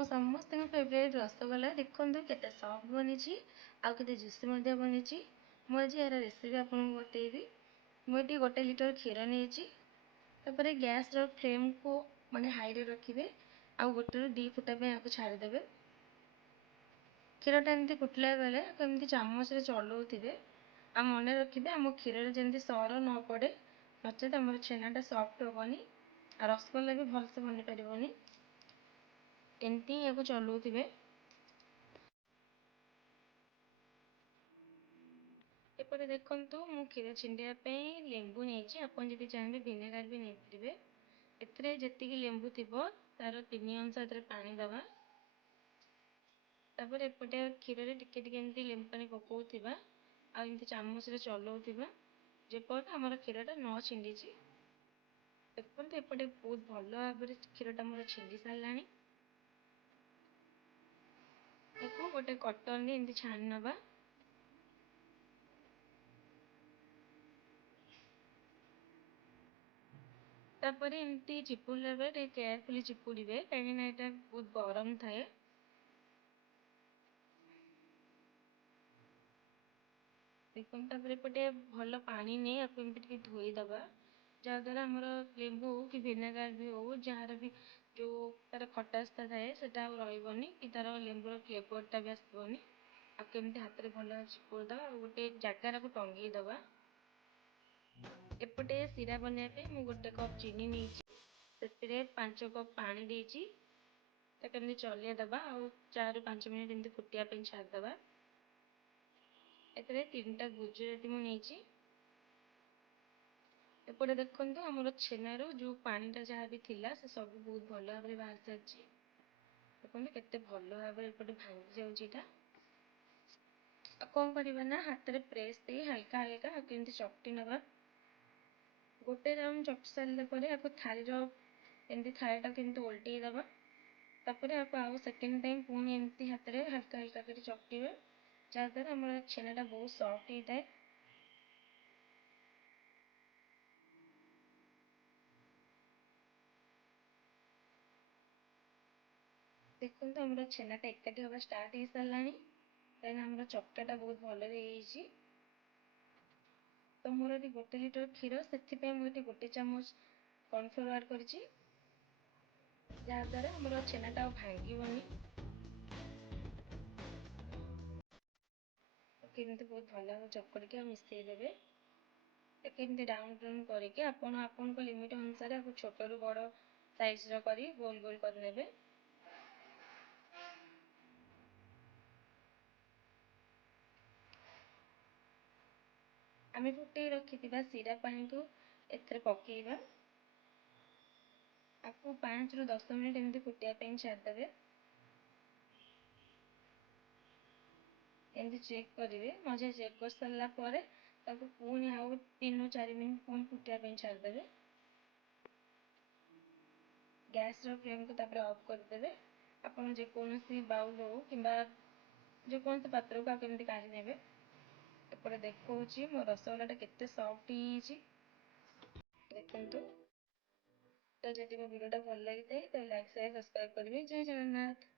ଆମ ସମସ୍ତଙ୍କ ଫେଭରାଇଟ୍ ରସଗୋଲା ଦେଖନ୍ତୁ କେତେ ସଫ୍ଟ ବନିଛି ଆଉ କେତେ ଜୁସି ମଧ୍ୟ ବନିଛି। ମୁଁ ଆଜି ଏହାର ରେସିପି ଆପଣଙ୍କୁ ବତେଇବି। ମୁଁ ଏଠି 1 ଲିଟର କ୍ଷୀର ନେଇଛି। ତାପରେ ଗ୍ୟାସର ଫ୍ଲେମ୍କୁ ମାନେ ହାଇରେ ରଖିବେ ଆଉ 1 ରୁ 2 ଫୁଟା ପାଇଁ ଆକୁ ଛାଡ଼ିଦେବେ। କ୍ଷୀରଟା ଏମିତି ଫୁଟିଲା ବେଳେ ଆକୁ ଏମିତି ଚାମଚରେ ଚଲଉଥିବେ ଆଉ ମନେ ରଖିବେ ଆମ କ୍ଷୀରରେ ଯେମିତି ସର ନ ପଡ଼େ, ନଚେତ ଆମର ଛେନାଟା ସଫ୍ଟ ହେବନି ଆଉ ରସଗୋଲା ବି ଭଲସେ ବନିପାରିବନି। ଏମିତି ୟାକୁ ଚଲଉଥିବେ। ଏପଟେ ଦେଖନ୍ତୁ ମୁଁ କ୍ଷୀର ଛିଣ୍ଡିବା ପାଇଁ ଲେମ୍ବୁ ନେଇଛି। ଆପଣ ଯଦି ଚାହିଁବେ ଭିନେଗାର ବି ନେଇପାରିବେ। ଏଥିରେ ଯେତିକି ଲେମ୍ବୁ ଥିବ ତାର 3 ଅଂଶ ଏଥିରେ ପାଣି ଦେବା। ତାପରେ ଏପଟେ କ୍ଷୀରରେ ଟିକେ ଟିକେ ଏମିତି ଲେମ୍ବୁ ପାଣି ପକାଉଥିବା ଆଉ ଏମିତି ଚାମଚରେ ଚଲଉଥିବା ଯେପର୍ଯ୍ୟନ୍ତ ଆମର କ୍ଷୀରଟା ନ ଛିଣ୍ଡିଛି। ଦେଖନ୍ତୁ ଏପଟେ ବହୁତ ଭଲ ଭାବରେ କ୍ଷୀରଟା ମୋର ଛିଣ୍ଡି ସାରିଲାଣି। ତାକୁ ଗୋଟେ କଟନରେ ଏମିତି ଛାଣି ନେବା। ତାପରେ ଏମିତି ଚିପୁଡ଼ିଲା ବେଳେ ଟିକେ କେୟାରଫୁଲି ଚିପୁଡ଼ିବେ, କାହିଁକିନା ଏଇଟା ବହୁତ ଗରମ ଥାଏ। ଦେଖନ୍ତୁ ତାପରେ ଏପଟେ ଭଲ ପାଣି ନେଇ ଆକୁ ଏମିତି ଟିକେ ଧୋଇଦେବା, ଯାହାଦ୍ୱାରା ଆମର ଲେମ୍ବୁ କି ଭିନେଗାର ବି ହଉ ଯାହାର ବି ଯେଉଁ ତାର ଖଟାସ୍ଥା ଥାଏ ସେଟା ଆଉ ରହିବନି କି ତାର ଲେମ୍ବୁର ଫ୍ଲେଭରଟା ବି ଆସିବନି। ଆକୁ ଏମିତି ହାତରେ ଭଲ ଚିପୁଡ଼ିଦେବା ଆଉ ଗୋଟେ ଜାଗାରେ ଆକୁ ଟଙ୍ଗେଇ ଦେବା। ଏପଟେ ଶିରା ବନେଇବା ପାଇଁ ମୁଁ 1 କପ୍ ଚିନି ନେଇଛି। ସେଥିରେ 5 କପ୍ ପାଣି ଦେଇଛି। ତାକୁ ଏମିତି ଚଲେଇ ଦେବା ଆଉ 4 ରୁ 5 ମିନିଟ୍ ଏମିତି ଫୁଟିବା ପାଇଁ ଛାଡ଼ିଦେବା। ଏଥିରେ 3ଟା ଗୁଜୁରାତି ମୁଁ ନେଇଛି। ଏପଟେ ଦେଖନ୍ତୁ ଆମର ଛେନାରୁ ଯେଉଁ ପାଣିଟା ଯାହା ବି ଥିଲା ସେ ସବୁ ବହୁତ ଭଲ ଭାବରେ ବାହାରି ସାରିଛି। ଦେଖନ୍ତୁ କେତେ ଭଲ ଭାବରେ ଏପଟେ ଭାଙ୍ଗି ଯାଉଛି ଏଇଟା। ଆଉ କ'ଣ କରିବା ନା ହାତରେ ପ୍ରେସ୍ ଦେଇ ହାଲକା ହାଲକା ଆକୁ ଏମିତି ଚକଟି ନେବା। ଗୋଟେ ରାଉଣ୍ଡ ଚକଟି ସାରିଲା ପରେ ଆକୁ ଏମିତି ଥାଳିଟାକୁ ଏମିତି ଓଲଟେଇ ଦେବା। ତାପରେ ଆକୁ ଆଉ ସେକେଣ୍ଡ ଟାଇମ୍ ପୁଣି ଏମିତି ହାତରେ ହାଲକା ହାଲକା କରି ଚକଟିବା, ଯାହାଦ୍ୱାରା ଆମର ଛେନାଟା ବହୁତ ସଫ୍ଟ ହେଇଥାଏ। ଦେଖନ୍ତୁ ଆମର ଛେନାଟା ଏକାଠି ହେବା ଷ୍ଟାର୍ଟ ହେଇସାରିଲାଣି, କାହିଁକିନା ଆମର ଚକଟାଟା ବହୁତ ଭଲରେ ହେଇଯାଇଛି। ତ ମୋର ଏଠି 1 ଲିଟର କ୍ଷୀର, ସେଥିପାଇଁ ମୁଁ ଏଠି 1 ଚାମଚ କର୍ଣ୍ଣଫ୍ଲୋର ଆଡ୍ କରିଛି, ଯାହାଦ୍ୱାରା ଆମର ଛେନାଟା ଆଉ ଭାଙ୍ଗିବନି। କେମିତି ବହୁତ ଭଲ ଭାବରେ ଚକଟିକି ଆଉ ମିଶାଇ ଦେବେ। କେମିତି ରାଉଣ୍ଡ ରାଉଣ୍ଡ କରିକି ଆପଣ ଆପଣଙ୍କ ଲିମିଟ୍ ଅନୁସାରେ ଆକୁ ଛୋଟରୁ ବଡ଼ ସାଇଜ୍ର କରି ଗୋଲ ଗୋଲ କରିନେବେ। ଆମେ ଫୁଟେଇ ରଖିଥିବା ଶିରା ପାଣିକୁ ଏଥିରେ ପକେଇବା। ଆକୁ 5 ରୁ 10 ମିନିଟ୍ ଏମିତି ଫୁଟିବା ପାଇଁ ଛାଡ଼ିଦେବେ। ଏମିତି ଚେକ୍ କରିବେ। ମଝିରେ ଚେକ୍ କରିସାରିଲା ପରେ ତାକୁ ପୁଣି ଆଉ 3 ରୁ 4 ମିନିଟ୍ ପୁଣି ଫୁଟିବା ପାଇଁ ଛାଡ଼ିଦେବେ। ଗ୍ୟାସର ଫ୍ଲେମ୍କୁ ତାପରେ ଅଫ୍ କରିଦେବେ। ଆପଣ ଯେକୌଣସି ବାଉଲ୍ ହଉ କିମ୍ବା ଯେକୌଣସି ପାତ୍ରକୁ ଆକୁ ଏମିତି କାଢ଼ି ନେବେ। ଏପଟେ ଦେଖଉଛି ମୋ ରସଗୋଲାଟା କେତେ ସଫ୍ଟ ହେଇଯାଇଛି। ଦେଖନ୍ତୁ। ତ ଯଦି ମୋ ଭିଡ଼ିଓଟା ଭଲ ଲାଗିଥାଏ ତାହେଲେ ଲାଇକ୍ ସେୟାର ସବସ୍କ୍ରାଇବ୍ କରିବେ। ଜୟ ଜଗନ୍ନାଥ।